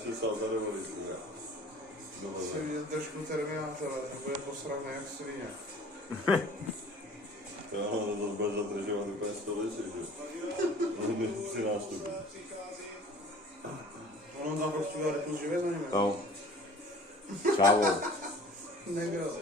přesal tady volit. Chci vidět trošku Terminátora, ten bude posraný jak svině. Jo, to bude zadržovat úplně stolici, že? Při nástupu. Ono tam prostě bude rychle živě za nimi. No. Čávo. Negro.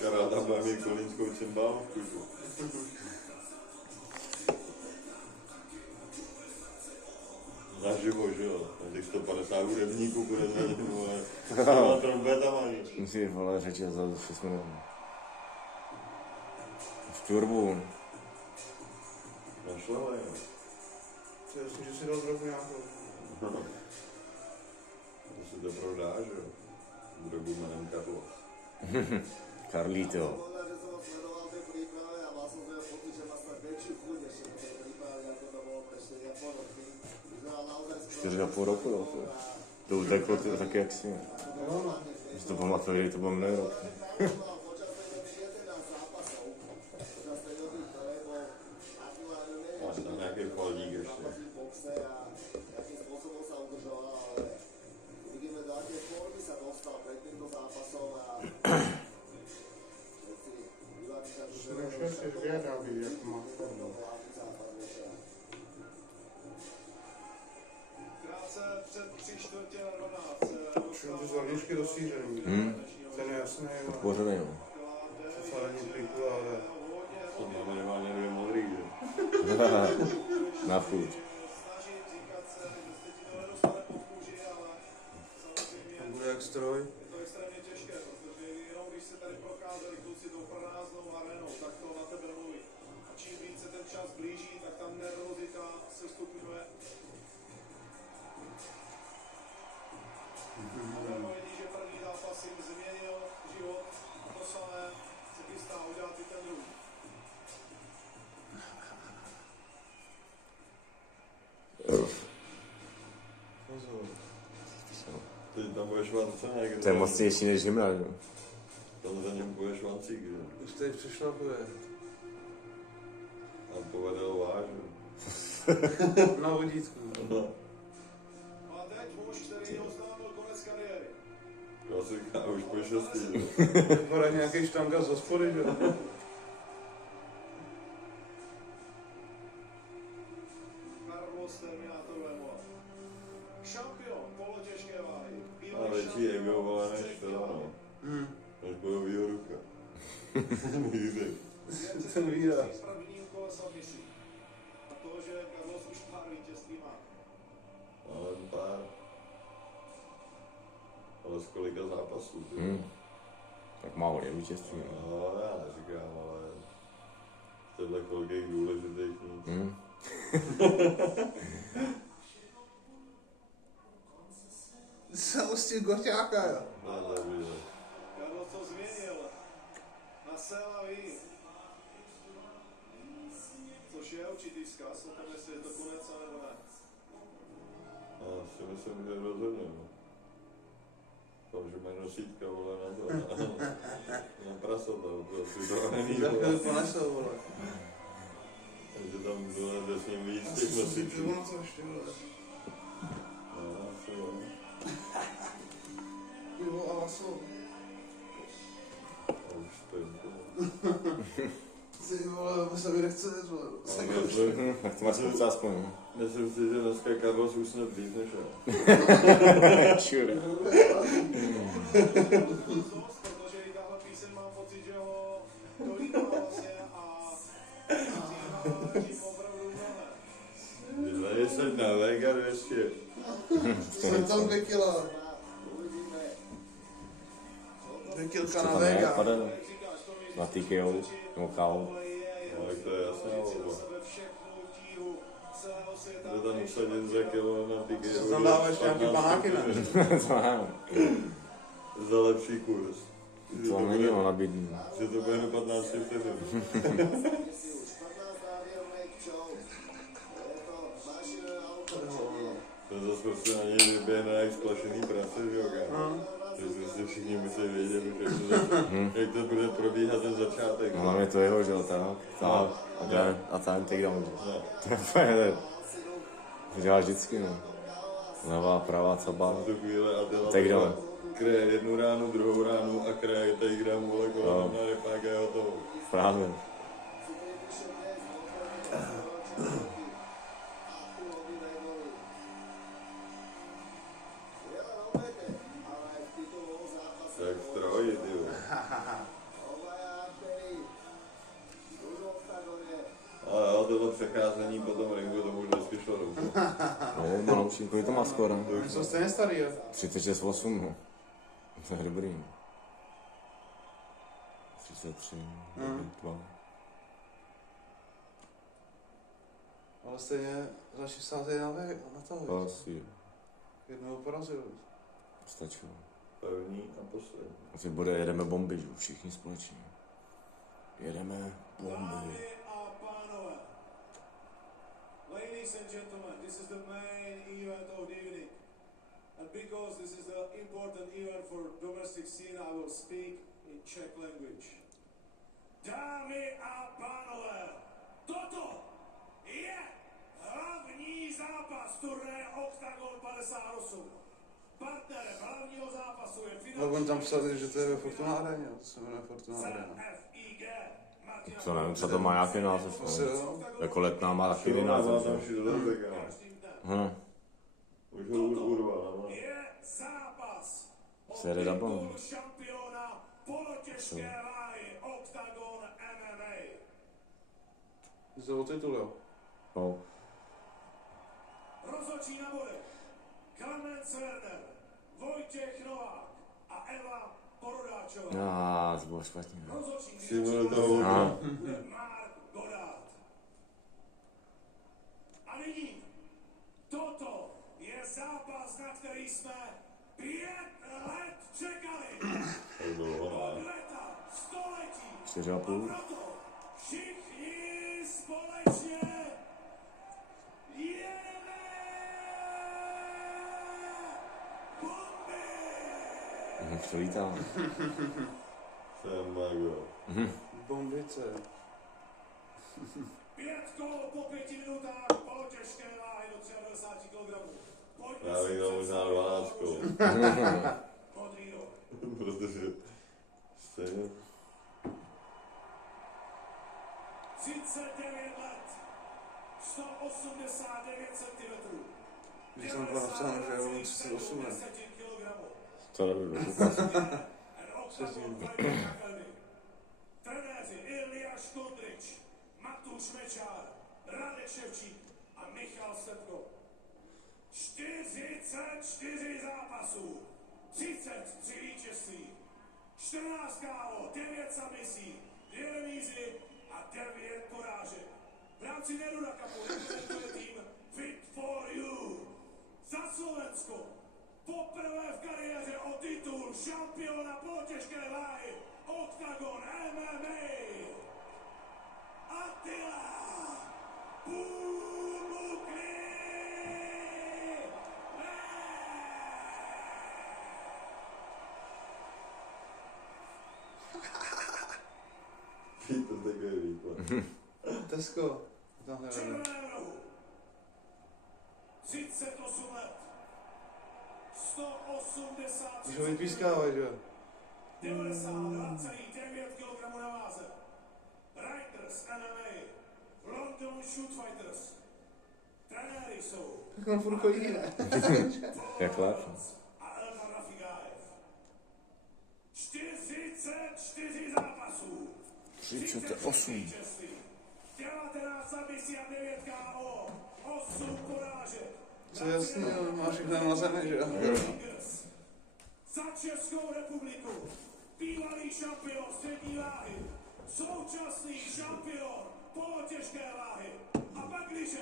Karel tam bude mít kolínskou cymbálku, že? Naživo, že jo? Těch 150 hudebníků bude za ním, vole. S těma trompetama, že? Musí, vole, řečet za 6 minut. V turbu. Našla, jo. To je jasný, že si dal drogu nějakou. To si to prodá, že jo? Drogu jménem Carlos. Carlito. Čtyři a půl roku, jo. To uteklo taky jak si. Že to pamatuju, že to bylo minulý rok. Máš tam nějaký faldík ještě. Jsi zvědavý, jak má formu. Čím ty zorničky dosířený. Ten je jasný, jo. Podpořený, jo. Co není plíku, ale... To má minimálně 2 modrý, že? Na chuť. To bude jak stroj. Teď tam bude Švarcák. To je mocnější než hymna, jo. Tam za něm bude Švancík, že? Už teď přešlapuje. Tam povede ho vážu. Na vodítku. No. Klasika, už po 6. Vypadá nějaký štanga z hospody, že jo? A větší ego, vole, než to, no. Než bojovýho ruka. Mířek. Ten výraz. Ale pár. Ale z kolika zápasů, ty? Tak málo je vítězství. No, já neříkám, ale tohle kolik důležitých nic. Celosti goťáka, jo. Karlo to změnil na Selaví, což je určitý vzkaz o tom, jestli je to konec, nebo ne. Já si myslím, že rozhodně, no. Tam, že mají nosítka, vole, na to, na prasata, prostě to není, Za chvíli vole. ponesou, vole. Takže tam bylo s ním víc těch nosítků. Pivo, co ještě, vole. No, co jo. Pivo a maso. A už spím, Ty vole, to se mi nechce jet, vole. Tak to máš spousta aspoň. myslím si, že dneska Carlos usne víc než já. Čure. Protože i tahle píseň mám pocit, že ho dolíbá vlastně a tím opravdu mnohé. 20 na Vega 200. Jsem tam 2 kila. 2 kilka na Co tam je? Vega. Pade na TKO, nebo KO. No, tak to je jasná volba. To tam usadit za kilo na ty Co tam dáváš nějaký panáky, ne? To nevím. Za lepší kurz. To nemělo nabídný. Že to bude na 15 vteřin. To zase prostě na něj vyběhne jak splašený prase, že jo, kámo. Takže prostě všichni musí vědět, že celém takedownu. Ne. To je úplně, to dělá vždycky, no. Levá, pravá, cabá. V tu chvíli Attila Takedown. kryje jednu ránu, druhou ránu a kryje takedown, vole, kolem na rypák a je hotovo. Právě. Jak stroj, ty vole. Ale jo, tohle přecházení po tom ringu, to už vždycky šlo dobře. No, manoučím, kolik to má skoro? Oni jsou stejně starý, jo. 36-8, no. To je dobrý. 33, 2. Ale stejně za 61 na toho. Asi Jednou porazil. stačilo. První a poslední. Asi bude, jedeme bomby, že? Všichni společně. Jedeme bomby. Dámy a pánové, ladies and gentlemen, this is the main event of the evening. And because this is the important event for domestic scene, I will speak in Czech language. Dámy a pánové, toto je hlavní zápas turnaje Octagon 58. Partnerem hlavního zápasu je No, finální on tam psali, že to je ve Fortuna Areně, to se jmenuje Fortuna Arena. FIG. Martina Co nevím, co to má nějaký název, Asi no. jo. Jako letná má taky jiný Má název, tam že? všude dozek, Hm. už ho urval, no. je zápas o Série double. titul šampiona polotěžké váhy Octagon MMA. Znovu titul, jo. No. Rozhodčí na body Klemens Werner, Vojtěch Novák a Eva Porodáčová. To bylo špatně. No. Rozhodčí Všiml toho No. bude Mark Goddard. A nyní toto je zápas, na který jsme 5 let čekali. Od leta, století. 4,5. A proto všichni společně jedeme bomby! Už to lítá. Jsem mago. Bombice. 5 kol po 5 minutách, polotěžké váhy do 93 kg. Já bych dal možná 12 kol. Modrý rok. Protože stejně 39 let, 189 cm. Když jsem to napsal, že je on 38 let. To nebylo. Trenéři Ilja Škondrič, Matuš Mečár, Radek Ševčík a Michal Stepko. 44 zápasů, 33 vítězství, 14 KO, 9 submisí, 2 remízy a 9 porážek. V rámci Neruda Cupu reprezentuje tým Fit for You. Za Slovensko poprvé v kariéře o titul šampiona polotěžké váhy Octagon MMA. Attila Pumukli. to takový výklad. Tesco. Tahle Červené rohu. 38 let. 180 Když ho vypískávají, že jo. 92,9 kg na váze. Riders MMA. London Shoot Fighters. Trenéry jsou Tak on furt chodí, ne? Jak lépe. a Elmar Rafigájev. 44 zápasů. 38. vítězství. 19 submisí a 9 KO. 8 porážek. Co jasně, máš všechno na zemi, že jo. Za Českou republiku bývalý šampion střední váhy, současný šampion polotěžké váhy. A pak, když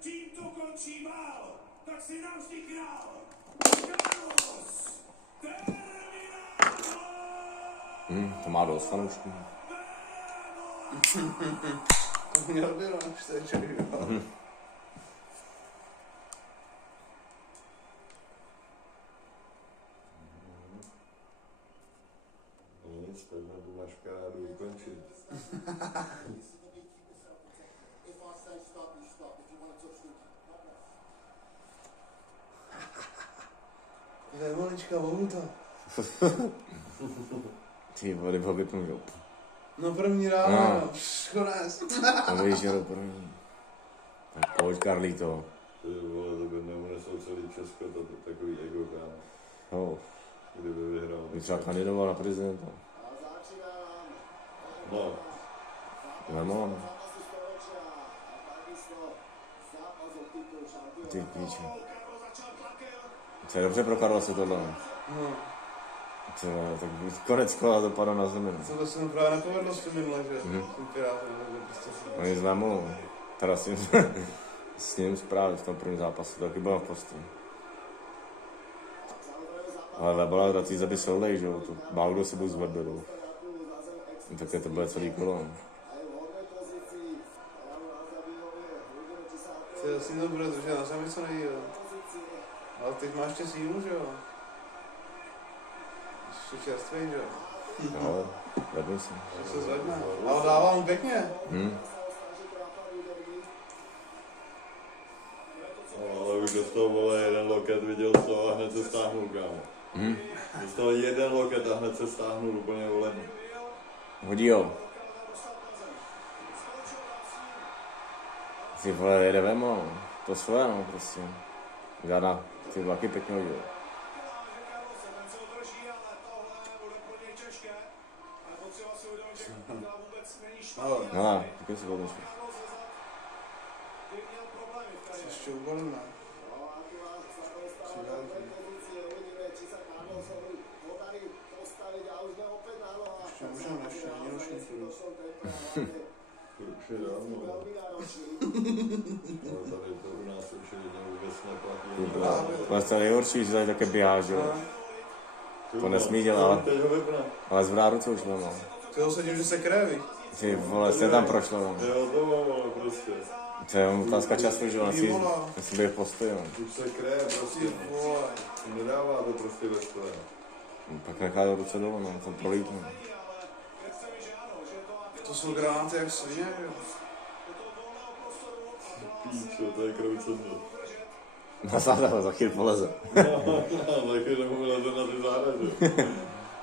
tímto končí bál, tak si navždy král Carlos Terminator! To má dost fanoušků. Měl by no, čtyři, jo. Nic, pojďme tu maškarádu ukončit. To je maličká valuta. Ty vole, ho vypnu, jo. No první ráno, no. Konec. A vyjížděl první. Tak pojď, Karlíto. Ty vole, to by neunesl celý Česko, to takový ego, kámo. Jo. Kdyby vyhrál. By třeba kandidoval na prezidenta. No. Nemohl. Ty píče. To je dobře pro Karlose tohle. No. To je, tak konec kola dopadá na zemi. To se mi právě nepovedlo s tím minule, že? Tím Pirátem, prostě Oni známou. Teda s ním zprávě v tom prvním zápasu, taky byl v postu. Ale Lebala vrací zaby soulej, že jo, to málo kdo se bude zvedl dolů. Také to bude celý kolo. to je asi to bude držet na zemi co nejí, jo. Ale teď máš ještě sílu, že jo? Ještě čerstvý, že jo? No, neboj se. Že se zvedne. Ale dává mu pěkně. No, ale už dostal, vole, jeden loket, viděl to a hned se stáhnul, kámo. Dostal jeden loket a hned se stáhnul úplně, vole. Hodí ho. Ty vole, jede vemo. To svoje, no, prostě. Žádná, ty vlaky pěkně hodil. No, taky si hodil. Ještě uvolíme. Ještě můžeme, ještě není ročník. Už je dávno, no. Ale tady to u nás už je vůbec neplatí. To je to nejhorší, že tady také běhá, že jo. To nesmí dělat, ale zvrát ruce už nemá. Ty ho sedím, že se kreví. Ty vole, jste tam prošlo, no. Jo, to mám, ale prostě. To je otázka času, že jo, nesmí být v postoji, no. Už se kreje, prostě. Nedává to prostě ve stoje. Pak nechá do ruce dolů, no, to prolítne. To jsou granáty jak svině, jo. Píčo, to je krouceno. Na záda, za chvíli poleze. Za chvíli mu leze na ty záda, že?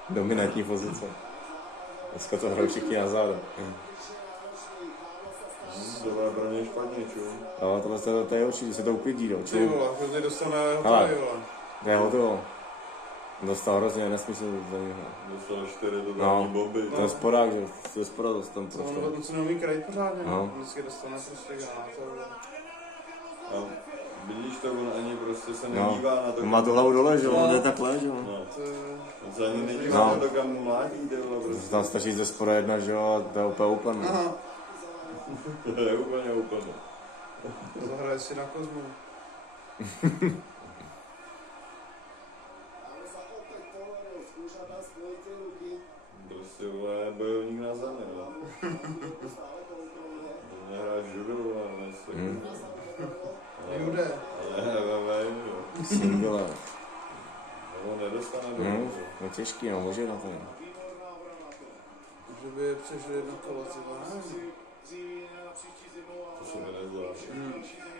Dominantní pozice. Dneska to hrajou všichni na záda. To bude pro mě špatně, ču. Ale to je určitě, že se to uklidí, no. Ty vole, že tady dostane Hele. hotový, vole. To je hotovo. Dostal hrozně nesmysl za něho. Dostal 4 totální bomby. To je spodák, že? To je spodák, to tam To prostě. on se neumí krajit pořádně, No. no. On vždycky dostane prostě granátový. A vidíš to, on ani prostě se No, nedívá na to. on má tu hlavu dole, že jo? No. On je takhle, že jo? No. To je... On se ani nedívá No. na to, kam mu mládí, ty vole, prostě. Tam stačí ze spoda jedna, že jo? To je úplně. Aha, To je úplně. zahraje si na kozmu. Prostě, vole, bojovník na zemi, no. Nehráš judo, vole, nesmí. Jude. Ale MMA, jo. Single. On nedostane do No těžký, no, může na to. Že by přešli jedno kolo, ty vole, nevím. To se mi nezdá.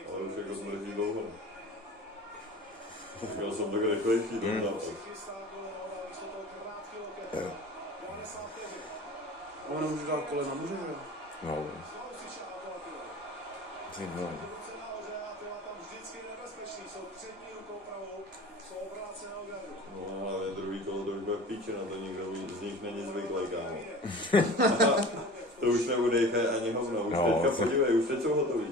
Ale už jako smrdí dlouho. Říkal jsem tak rychlejší, ten zápas. On nemůže dát kolena, může, že? No. Ty vole. No hlavně druhý kolo to už bude píčina, to nikdo z nich není zvyklý, kámo. To už neudejchají ani hovno, už No, teďka podívej, už teď jsou hotový.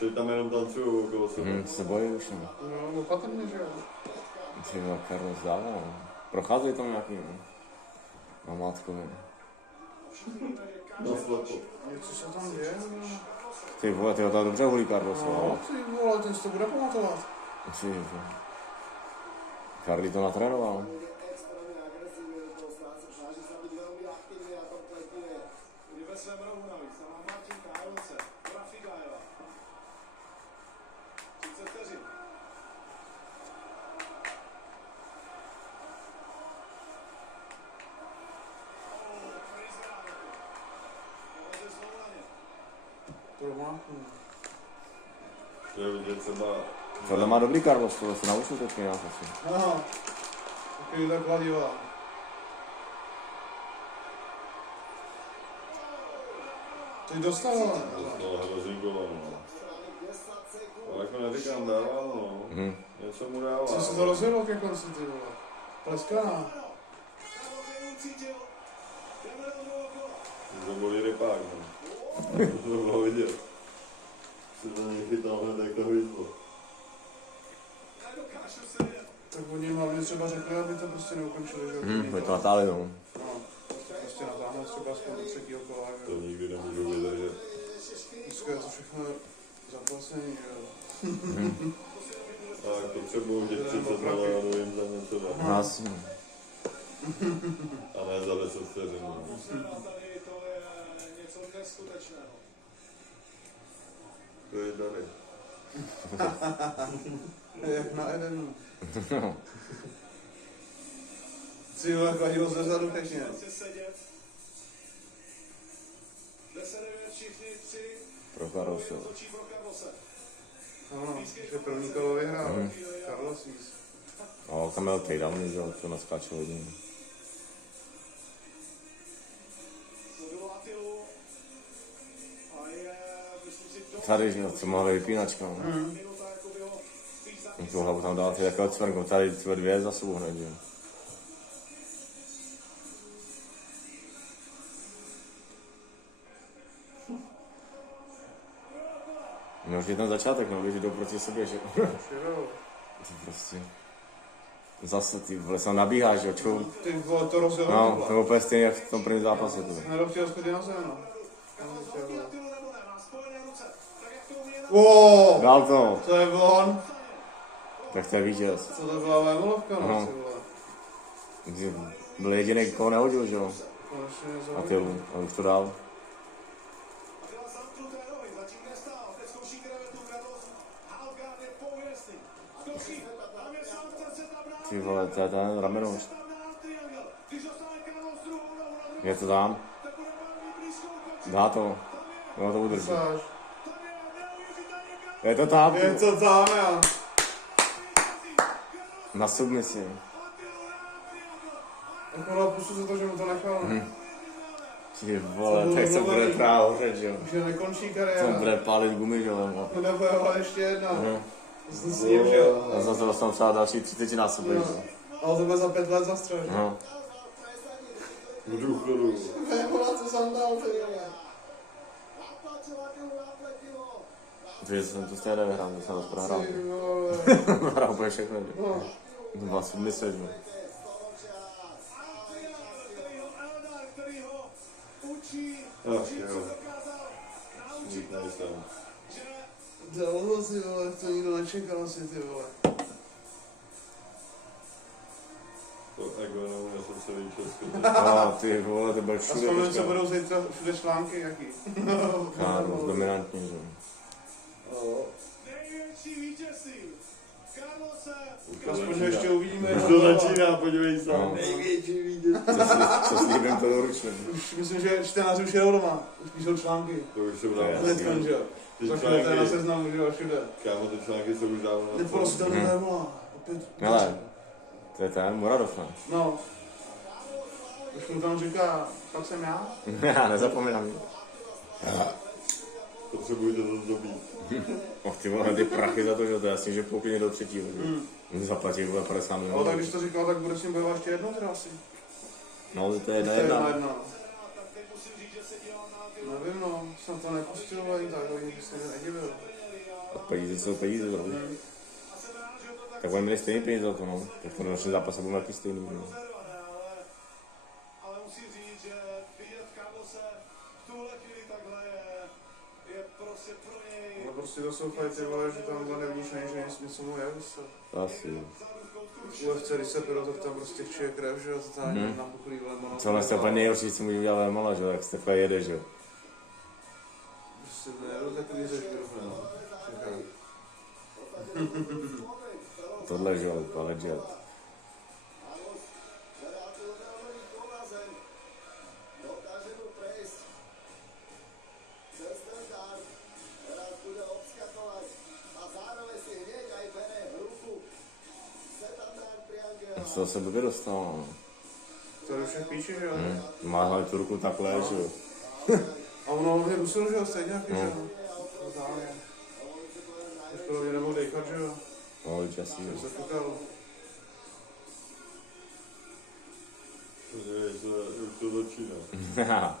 Teď tam jenom tancujou okolo sebe. Se bojí už, no. No, opatrně, že jo. Ty vole, Carlos dává, no. Procházejí tam nějaký, no. Na Mátkově. No slepo. Něco se tam děje, no. Ty vole, tyho to dobře hulí Carlos, No, no. ty vole, ten si to bude pamatovat. Ty vole. Carly to natrénoval. promáknu. To je vidět třeba... Tohle má dobrý Carlos, tohle se naučil teď nějak asi. Aha. Takový tak kladivá. Teď dostal, Dostal hrozný golo, no. Ale jako neříkám, dával, no. Něco mu dával. co se to rozhodlo ke konci, ty vole? Pleská. To bolí rypák, no. To bylo vidět. Si to nechytal hned, jak to vyšlo. Tak oni hlavně třeba řekli, aby to prostě neukončili, že jo? Je to natáli, no. No, prostě natáhnout třeba aspoň do třetího kola, že To jo? nikdy nemůžu vydržet. Dneska je to všechno zaplacený, že jo? Tak potřebuju těch 30 milionů jim za něco dát. Asi. A ne za 10 vteřin. No. To je tady. Jak na Edenu. Ty vole, kladilo ze zadu pěkně. Pro Carlose. Ano, že první kolo vyhrál. Carlos víc. No, tam měl takedowny, že jo, to naskáče hodně. Tady, že jo, co mohli vypínačka, no. Tu hlavu tam dal, ty jako odsvrnku, tady ty dvě za sebou hned, že jo. No už je ten začátek, no, když jdou proti sobě, že jo. To prostě... Zase ty vole, se nabíháš, že jo, čou. Ty vole, to rozjelo. No, to je úplně stejně jak v tom prvním zápase, to. Nedopřijel schodit na zem, no. Wow, Dal to, to je on. tak to je vítěz. Co to byla vémolovka, no, No. ty vole. Byl jediný, koho nehodil, že jo. Konečně A ty, a už to dal. Ty vole, to je ten ramenoš. Je to tam? Dá to. Jo, to udrží. Sáš. Je to tam, Je to tam, já. na submisi. Akorát pusu za to, že mu to nechal. Ty vole, tak se bude tráhořet, že jo. Už je nekončí To kariéra. bude pálit gumy, že jo. No nebo jo, ještě jedna. No. Jsem s ním, že jo. A zase dostanu třeba další 30 násobek, že jo. Ale to bude za 5 let zastřel, že? No. V důchodu. Vémola, co jsem dal, ty vole. Protože jsem to stejně nevyhrál, to jsem to prohrál. Ty vole. Hrál úplně všechno, že jo. No. Dva submise, že jo. Ach jo. Nic nejsem. Dlouho si, vole, to nikdo nečekal asi, ty vole. To ego neunesl celý Česko. No, ty vole, to byl A všude vzpomínám, teďka. co budou zítra všude články, jaký. Carlos, dominantní, že jo. Největší vítězství. Carlose. Aspoň ho ještě uvidíme. Už to začíná, podívej se. No. Největší vítěz. Co slíbím, to doručím. Už myslím, že čtenáři už jedou doma. Už píšou články. To už jsou dávno. Jasně. Hnedka, že jo. Ty Za chvíli to je na články, seznamu, že jo, všude. kámo, ty články jsou už dávno na Neprositelné Vémola. Opět. Hele, to je ten Muradov, ne? No. Už mu tam říká, tak jsem já. Já nezapomínám. Potřebujete to dobít. Och, ty vole, ty prachy za to, že to je jasně, že poukně do třetího. Zaplatí vole 50 Ale tak milionů. když to říkal, tak bude s ním bojovat ještě jednou teda asi. No, to je jedna To je jedna. jedna. Nevím, no, snad to nepustil, ale i tak, ale nikdy se nedivil. A peníze jsou peníze, bro. Tak budeme měli stejný peníze za to, no. Tak to další zápas budeme taky stejný, no. Ale musím říct, že vidět Carlose v tuhle chvíli takhle je prostě pro něj Ale prostě to jsou fajty, vole, že tam to nevníš, že něco mu je. Asi jo. UFC, když se pilo, tak tam prostě chčuje krev, že jo, totálně napuchlý, vole, mono. Tohle je úplně nejhorší, co může udělat Vémola, že jo, jak se takhle jede, že jo. Prostě nejedu takový řešky rovně, no. Čekaj. Tohle, že jo, úplně legit. to se blbě dostal, no. To je však píči, že jo? Má hlavně tu ruku takhle, že jo. A ono mě dusil, že jo, stejně jaký, že jo? Totálně. Už podle mě nemohl dejchat, že jo? No, víš, jasný, To jo. se koukal. Podívej se, už to začíná.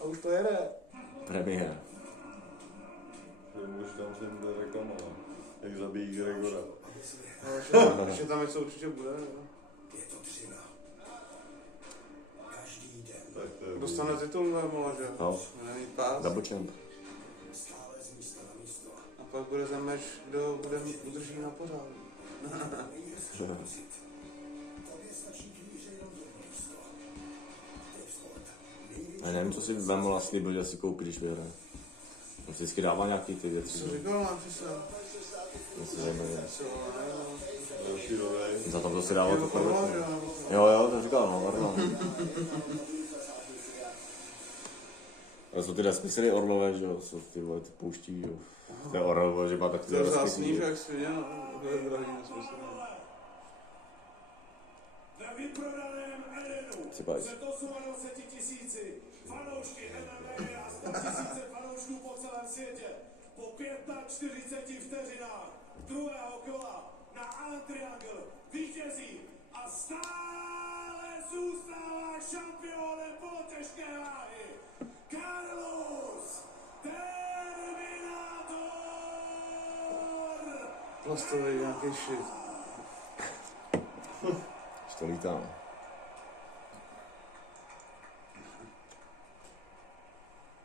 A už to jede. Premiér. Už tam jsem to reklama, jak zabíjí Gregora. No, ještě tam něco určitě bude, jo? Je to dřina. Každý den Tak to je Dostane titul, mola, že jo? No. Bude mít pás. Double champ. stále z místa na místo. A pak bude ten meč, kdo bude udrží na pořád. Tobě stačí kníže jenom jedno místo. Tipsport. Já nevím, co si Vemola slíbil, že si koupí, když vyhraje. On vždycky dává nějaký ty věci, Co že? říkal nám přesně? Něco zajímavé. Co, ne, další rovej. Za to si dával to Orla, prvé. že jo? Jo, to říkal, no, Orla. Ale jsou ty nesmyslný orlové, že jo, co ty vole, ty pouští, jo. To je orlovo, že má tak ty To je rozkytý, zásný, jo. že jak svině, no. To je drahý nesmysl. Ve vyprodaném Edenu Třeba před 28 000 fanoušky MMA a 100 000 fanoušků po celém světě po 45 vteřinách druhého kola na Antriangle vítězí a stále zůstává šampionem polotěžké váhy Carlos Terminator! Plastový nějaký shit. Už to lítám.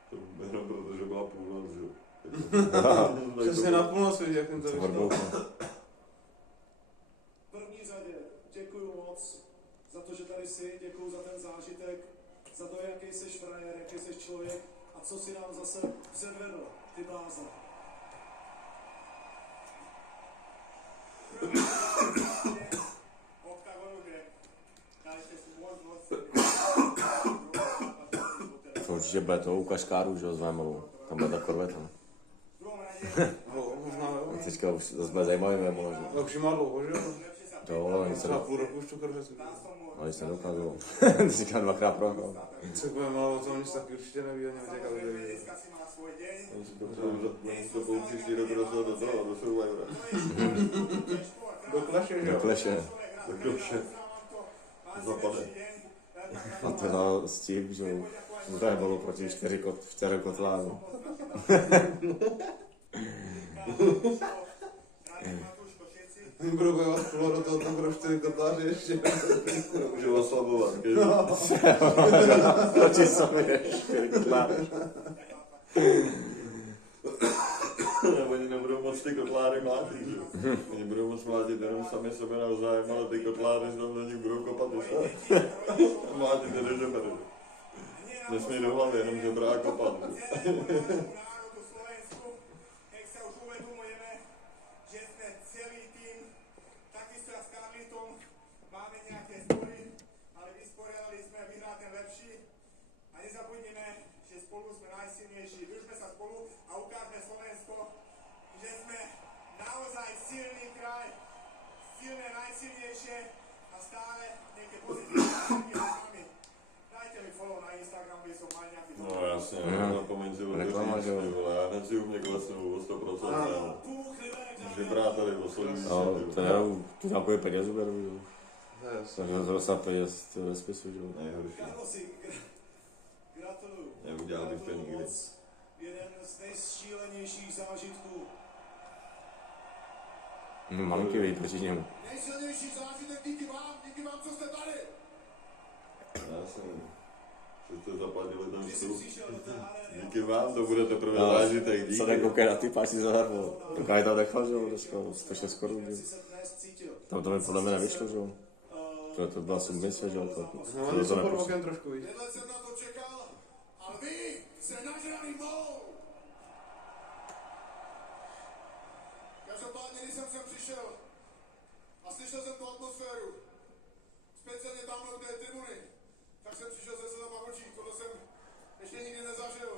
To jenom protože byla půlnoc, že jo. Přesně na půlnoc vidí, jak jim to Co vyšlo. vrbou. V první řadě děkuju moc za to, že tady jsi, děkuju za ten zážitek, za to, jaký jsi frajer, jaký jsi člověk a co si nám zase předvedl, ty blázen. To určitě bude to u Kaškáru, že jo, s Vémolou. Tam bude ta korveta. Možná jo. Teďka už zase bude zajímavý Vémola, že jo. No, už ji má dlouho, že jo? To vole, nic se Třeba do... půl roku už tu korvetu. No, nic nedokázalo. Říkám dvakrát prohrál. Co bude malo o tom nic taky určitě neví, ani netěkal, že ví. On si to poučí si do toho, do Survivora. Do kleše, že Do jo? kleše. Do kloše. Zapade. A teda s tím, že jo. To bylo proti 4 kotlánů. Budou bojovat půl do toho, tam budou 4 kotláři ještě. Můžu oslabovat, když Proti sobě 4 kotlány. oni nebudou moc ty kotláry mlátit, že jo. Oni budou moc mlátit jenom sami sebe navzájem, ale ty kotláry tam na nich budou kopat ještě. Mlátit je do žebery. Nesmí do hlavy, jenom žebra a kopat. No jasně, zapomeň si Reklama, že jo. já hned si u mě klesnu o 100%. Žebrá tady poslední. No, to je, tu nějakou penězu beru, jo. To je jasný. Takže to dostat peněz ve spisu, že jo. Nejhorší. Karlosi, gratuluju. Neudělal bych to nikdy. Jeden z nejšílenějších zážitků. Malinký vej proti němu. Nejsilnější zážitek díky vám, co jste tady. Já jsem, že jste zaplatili ten Když jsi vstup. přišel do té arény. Díky vám, to bude teprve No, zážitek, co díky. nekoukají na ty páči zadarmo. Koukají tam nechal, že jo, dneska 106 korun. Jak jsi se dnes cítil? Tam to mi podle mě nevyšlo, že jo. To byla submise, že jo. No, To oni jsou pod nepustí. okem trošku, víš. Tenhle jsem na to čekal a vy se nažrali mou. Každopádně, když jsem sem přišel a slyšel jsem tu atmosféru, speciálně tamhle u té tribuny, tak jsem přišel se slzama v očích, tohle jsem ještě nikdy nezažil.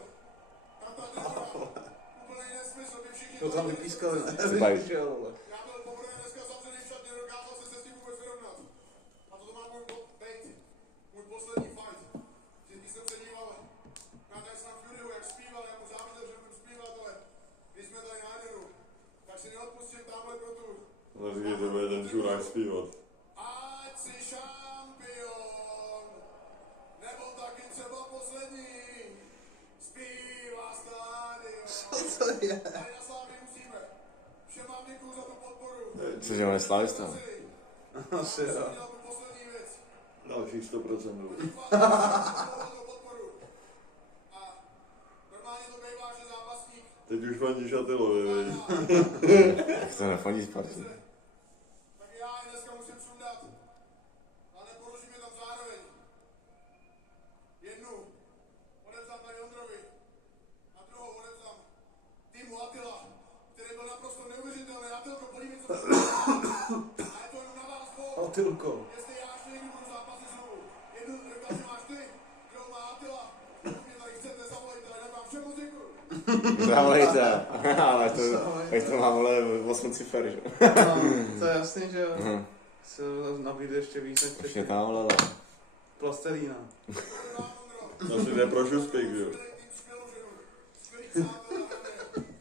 Tam ta tribuna, úplný nesmysl, vy všichni To tam vypískali, ne? Vypískali. Vypískali, ale. Já byl poprvé dneska zavřený v šatně, dokázal jsem se s tím vůbec vyrovnat. A Tady na Slávy musíme. Všem vám děkuju za tu podporu. Cože on je slávista? Asi jo. Měl tu poslední věc. Dalších 100%. A normálně to bývá, že zápasník Teď už fandíš Atilovi, veď. Jak to nefandí Spartě? tak já i dneska musím sundat. A nepoložím je tam zároveň. Jednu odevzdám tady Ondrovi a druhou odevzdám týmu Attila, který byl naprosto neuvěřitelný. Attilko, podívej, co to je. A je to jenom na vás dvou. Attilko. Jestli já ještě někdy budu zápasit znovu, jednu rukaci máš ty, druhou má Attila. Pokud mě tady chcete, zavolejte, a jinak vám všem moc děkuju. Zavolejte. Ale to má vole 8 cifer, že? No, to je jasný, že jo. Se nabíde ještě víc než Už mě předtím. tam vole. Plastelína. To si jde pro šuspik, že jo.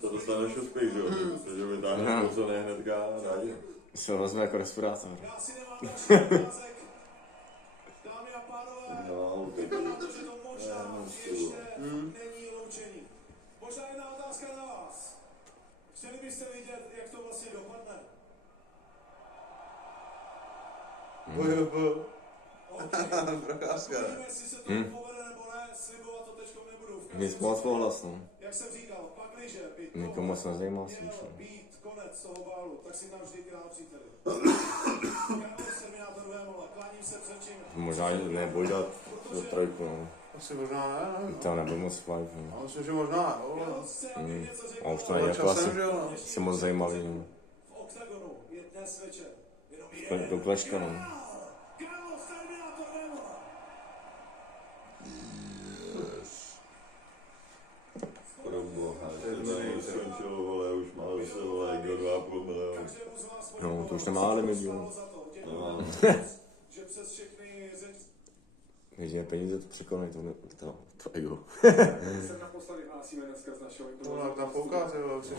To dostane šuspik, že jo. Takže vytáhne to, co ne hnedka rádi. Se ho vezme jako respirátor. Já si nemám další otázek. Dámy a pánové, No, vypadá to, že to možná ještě není loučení. Možná jedna otázka na vás. Chtěli byste vidět, jak to vlastně dopadne? BJB. Procházka. Uvidíme, jestli se to povede nebo ne, slibovat to teďko nebudu. V Nic moc pohlasno. Jak jsem říkal, pakliže by Nikomu moc nezajímá měl slušně. být konec toho bálu, tak si tam vždy král příteli. Karol Terminátor Vémola, kláním se před čím. Možná nebuď dát do trojku, no. Asi možná ne, nevím. To nebude moc fajn, no. Já myslím, že možná, jo. A už to Ale není jako časem, asi, že jo, no. asi moc zajímavý, no. V OKTAGONu je dnes večer jenom jeden Do klečka, no. Karol Terminátor Vémola. pro boha, že to tady skončilo, vole, už má zase, vole, kdo 2,5 milionu. Každému z vás No, to už nemá limit, jo. za to. Děkuji No. vám, že přes všechny Jediné peníze to překonají, to ego. Se naposledy hlásíme dneska z našeho To tak tam poukáte, jo, že